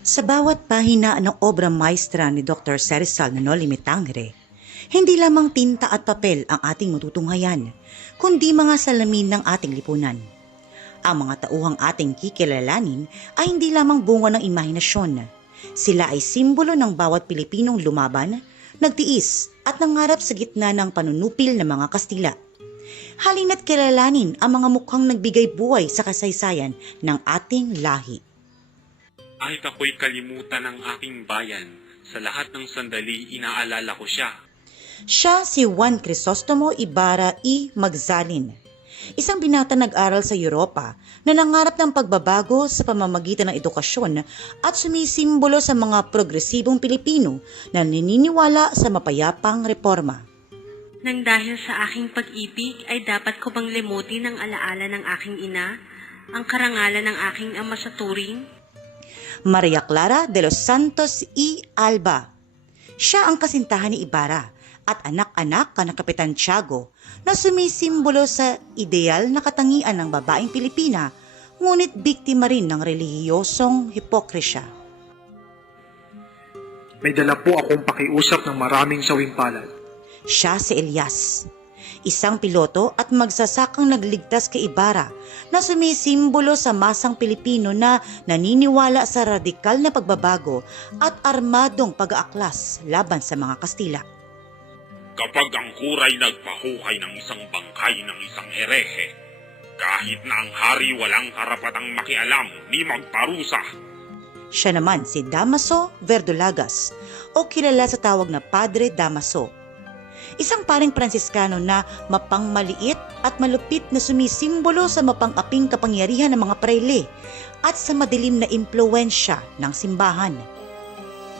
Sa bawat pahina ng obra maestra ni Dr. Cerizal Nonoli Metangre, hindi lamang tinta at papel ang ating matutunghayan, kundi mga salamin ng ating lipunan. Ang mga tauhang ating kikilalanin ay hindi lamang bunga ng imahinasyon. Sila ay simbolo ng bawat Pilipinong lumaban, nagtiis at nangarap sa gitna ng panunupil ng mga Kastila. Halina't kilalanin ang mga mukhang nagbigay buhay sa kasaysayan ng ating lahi. Kahit ako'y kalimutan ng aking bayan, sa lahat ng sandali inaalala ko siya. Siya si Juan Crisostomo Ibarra y Magzalin, isang binata nag-aral sa Europa na nangarap ng pagbabago sa pamamagitan ng edukasyon at sumisimbolo sa mga progresibong Pilipino na naniniwala sa mapayapang reforma. Nang dahil sa aking pag-ibig ay dapat ko bang limutin ang alaala ng aking ina, ang karangalan ng aking ama sa turing? Maria Clara de los Santos y Alba. Siya ang kasintahan ni Ibarra at anak-anak ka ng Kapitan Tiago na sumisimbolo sa ideal na katangian ng babaeng Pilipina, ngunit biktima rin ng relihiyosong hipokrisya. May dala po akong pakiusap ng maraming sawimpalad. Siya si Elias, isang piloto at magsasakang nagligtas kay Ibarra na sumisimbolo sa masang Pilipino na naniniwala sa radikal na pagbabago at armadong pag-aaklas laban sa mga Kastila. Kapag ang kuray nagpahukay ng isang bangkay ng isang herehe, kahit na ang hari walang karapatang makialam ni magparusa. Siya naman si Damaso Verdolagas o kilala sa tawag na Padre Damaso. Isang paring Pransiskano na mapangmaliit at malupit na sumisimbolo sa mapang-aping kapangyarihan ng mga prayle at sa madilim na impluwensya ng simbahan.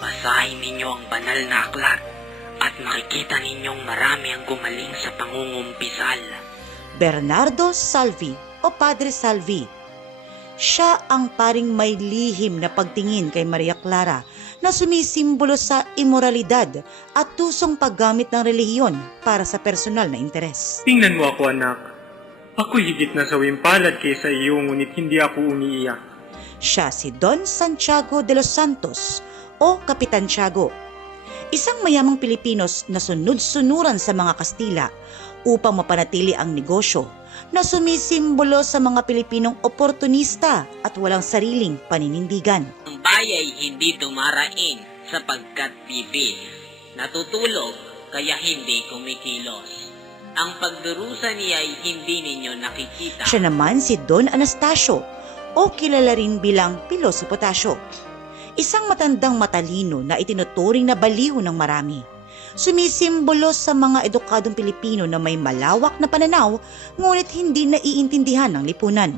Basahin ninyo ang banal na aklat at makikita ninyong marami ang gumaling sa pangungumpisal. Bernardo Salvi o Padre Salvi. Siya ang paring may lihim na pagtingin kay Maria Clara na sumisimbolo sa imoralidad at tusong paggamit ng relihiyon para sa personal na interes. Tingnan mo ako, anak. Ako higit na sawimpalad kaysa iyo, ngunit hindi ako umiiyak. Siya si Don Santiago de los Santos o Kapitan Tiago, isang mayamang Pilipinos na sunod-sunuran sa mga Kastila upang mapanatili ang negosyo na sumisimbolo sa mga Pilipinong oportunista at walang sariling paninindigan. Ang bayay hindi dumarain sapagkat pipil. Natutulog kaya hindi kumikilos. Ang pagdurusa niya ay hindi ninyo nakikita. Siya naman si Don Anastasio o kilala rin bilang Piloso Potasio, isang matandang matalino na itinuturing na baliw ng marami. Sumisimbolo sa mga edukadong Pilipino na may malawak na pananaw ngunit hindi naiintindihan ng lipunan.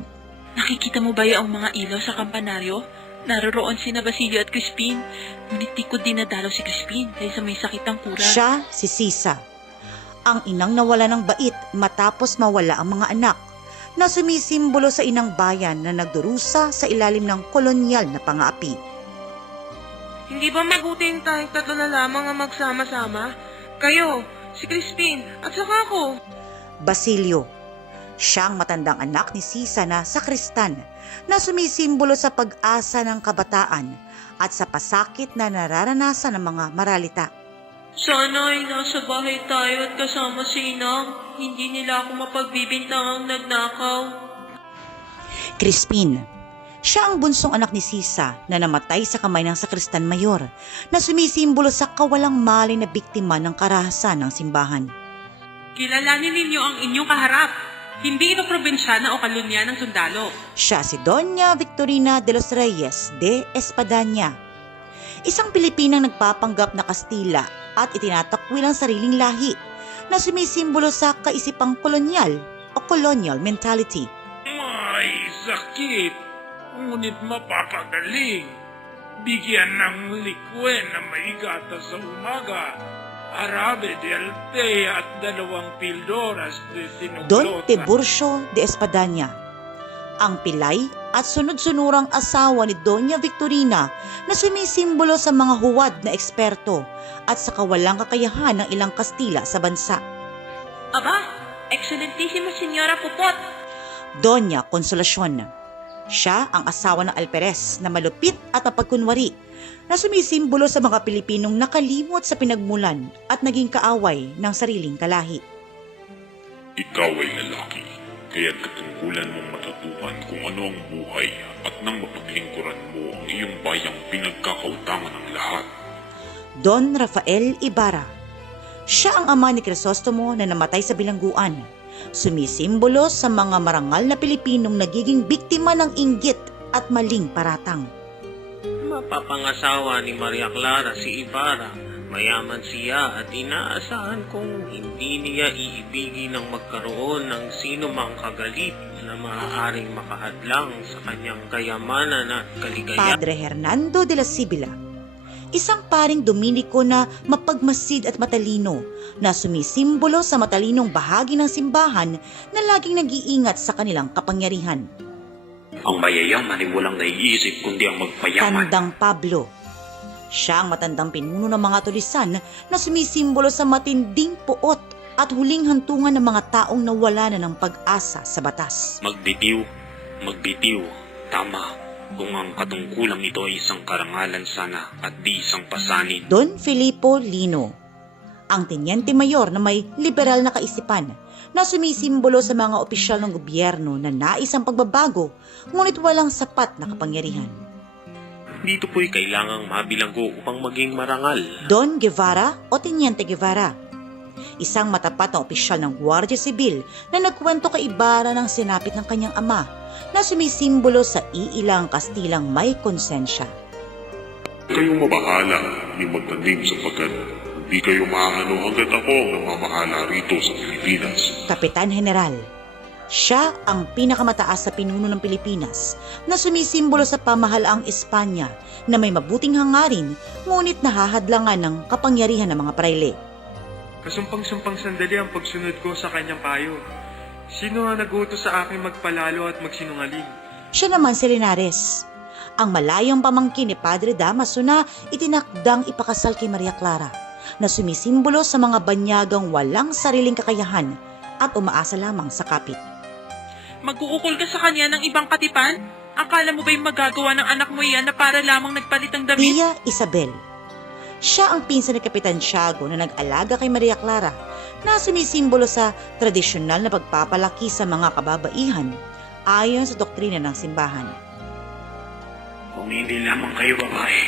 Nakikita mo ba yung mga ilaw sa kampanaryo? Naroroon sina Basilio at Crispin. Ngunit di ko dinadalaw si Crispin dahil sa may sakit ang kura. Siya si Sisa, ang inang nawala ng bait matapos mawala ang mga anak, na sumisimbolo sa inang bayan na nagdurusa sa ilalim ng kolonyal na pang-aapi. Hindi ba mabuting tayong tatlo na lamang ang magsama-sama? Kayo, si Crispin, at saka ako. Basilio, siyang matandang anak ni Sisa na sakristan na sumisimbolo sa pag-asa ng kabataan at sa pasakit na nararanasan ng mga maralita. Sana ay nasa bahay tayo at kasama si Inang. Hindi nila ako mapagbibintangang nagnakaw. Crispin, siya ang bunsong anak ni Sisa na namatay sa kamay ng sakristan mayor na sumisimbolo sa kawalang malay na biktima ng karahasan ng simbahan. Kilalanin ninyo ang inyong kaharap. Hindi ito probinsyana o kalunya ng sundalo. Siya si Doña Victorina de los Reyes de Espadaña, isang Pilipinang nagpapanggap na Kastila at itinatakwil ang sariling lahi na sumisimbolo sa kaisipang kolonyal o colonial mentality. May sakit, ngunit mapapagaling. Bigyan ng likwen na may gatas sa umaga, arabe de altea at 2 pildoras de sinuglota. Don Tiburcio de Espadaña, ang pilay at sunod-sunurang asawa ni Doña Victorina na sumisimbolo sa mga huwad na eksperto at sa kawalang kakayahan ng ilang Kastila sa bansa. Aba, Excelentísima Senyora Pupot! Doña Consolacion, Siya ang asawa ng alperes na malupit at mapagkunwari na sumisimbolo sa mga Pilipinong nakalimot sa pinagmulan at naging kaaway ng sariling kalahi. Ikaw ay lalaki, kaya't katungkulan mong matutuhan kung ano ang buhay at nang mapaglingkuran mo ang iyong bayang pinagkakautangan ng lahat. Don Rafael Ibarra. Siya ang ama ni Crisostomo na namatay sa bilangguan. Sumisimbolo sa mga marangal na Pilipinong nagiging biktima ng inggit at maling paratang. Mapapangasawa ni Maria Clara si Ibarra. Mayaman siya at inaasahan kong hindi niya iibigin ng magkaroon ng sino mang kagalit na maaaring makahadlang sa kanyang kayamanan at kaligayahan. Padre Hernando de la Sibila. Isang paring Dominiko na mapagmasid at matalino na sumisimbolo sa matalinong bahagi ng simbahan na laging nag-iingat sa kanilang kapangyarihan. Ang mayayaman ay walang naiisip kundi ang magpayaman. Tandang Pablo. Siya ang matandang pinuno ng mga tulisan na sumisimbolo sa matinding puot at huling hantungan ng mga taong nawala na ng pag-asa sa batas. Magbitiw, tama. Kung ang katungkulang ito ay isang karangalan sana at di isang pasanin. Don Filipo Lino, ang tenyente mayor na may liberal na kaisipan na sumisimbolo sa mga opisyal ng gobyerno na nais ang pagbabago ngunit walang sapat na kapangyarihan. Dito po'y kailangang mabilanggo upang maging marangal. Don Guevara o Teniente Guevara, isang matapat na opisyal ng Guardia Civil na nagkwento kay Ibarra ng sinapit ng kanyang ama na sumisimbolo sa iilang Kastilang may konsensya. Kayong mabahala, ni magtanim sapagkat hindi kayo maahano hanggat ako ang namamahala rito sa Pilipinas. Kapitan General. Siya ang pinakamataas sa pinuno ng Pilipinas na sumisimbolo sa pamahalaang Espanya na may mabuting hangarin ngunit nahahadlangan ng kapangyarihan ng mga prayle. Kasumpang-sumpang sandali ang pagsunod ko sa kanyang payo. Sino ang nagutos sa akin magpalalo at magsinungaling? Siya naman si Linares, ang malayong pamangkin ni Padre Damaso na itinakdang ipakasal kay Maria Clara na sumisimbolo sa mga banyagang walang sariling kakayahan at umaasa lamang sa kapit. Mag-uukol ka sa kanya ng ibang katipan? Akala mo ba'y magagawa ng anak mo yan na para lamang nagpalit ng damit? Tia Isabel. Siya ang pinsan ni Kapitan Tiago na nag-alaga kay Maria Clara na sumisimbolo sa tradisyonal na pagpapalaki sa mga kababaihan ayon sa doktrina ng simbahan. Kung hindi lamang kayo babae,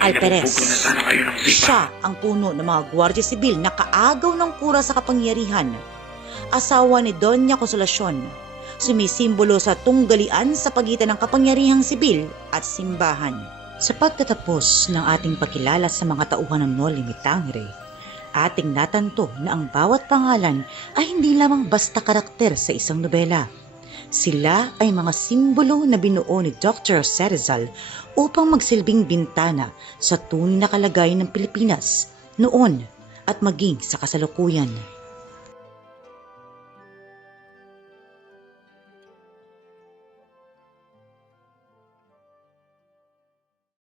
Alperes. nabubugo na sana kayo ng sipa. Siya ang puno ng mga Guardia Civil na kaagaw ng kura sa kapangyarihan. Asawa ni Doña Consolacion, sumisimbolo sa tunggalian sa pagitan ng kapangyarihang sibil at simbahan. Sa pagtatapos ng ating pagkilala sa mga tauhan ng Noli Me Tangere, ating natanto na ang bawat pangalan ay hindi lamang basta karakter sa isang nobela. Sila ay mga simbolo na binuo ni Dr. Cerezal upang magsilbing bintana sa tunay na kalagayan ng Pilipinas noon at maging sa kasalukuyan.